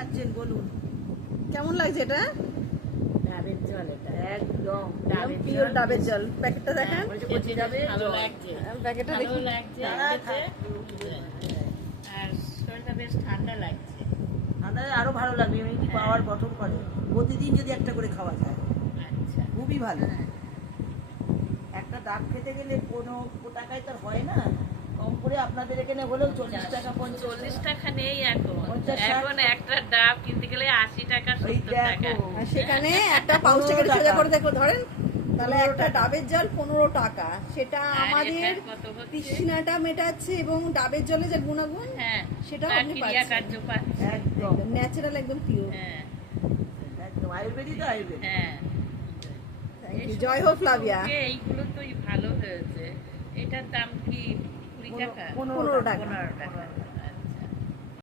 খাচ্ছেন বলুন? কেমন লাগছে এটা? ডাবের জল এটা একদম পিওর ডাবের জল। প্যাকেটটা দেখেন, কচি ডাবের ভালো জল। লাগছে প্যাকেটটা ভালো দেখুন। লাগছে দাঁড়া, খেতে। থাক। আর শরীরটা বেশ ঠান্ডা লাগছে। আমাদের আরো ভালো লাগবে, ইমিউনিটি পাওয়ার গঠন করে। প্রতিদিন যদি একটা করে খাওয়া যায় আচ্ছা খুবই ভালো। একটা ডাব খেতে গেলে কোনো টাকায় তো আর হয় না, কম করে আপনাদের এখানে হলেও 40 টাকা 50 40 টাকা। টাকা নেই এখন 50, 60 এখন একটা ডাব কিনতে গেলে 80 টাকা ওই 70 টাকা দেখো, আর সেখানে একটা পাউচ থেকে 15 সোজা টাকা। করে দেখো ধরেন, তাহলে 15 একটা টাকা। ডাবের জল 15 টাকা। সেটা আর আমাদের এখানে কত হচ্ছে? তৃষ্ণাটা মেটাচ্ছে এবং ডাবের জলে যে গুণাগুণ হ্যাঁ সেটাও আপনি ক্রিয়া পাচ্ছেন। কার্য পাচ্ছে একদম ন্যাচারাল, একদম পিওর। হ্যাঁ একদম আয়ুর্বেদিক তো আয়ুর্বেদিক। হ্যাঁ জয় হোক ফ্লাভিয়া। এইগুলো তো ভালো হয়েছে। এটার দাম কি 20 টাকা? 15 টাকা। 15 টাকা।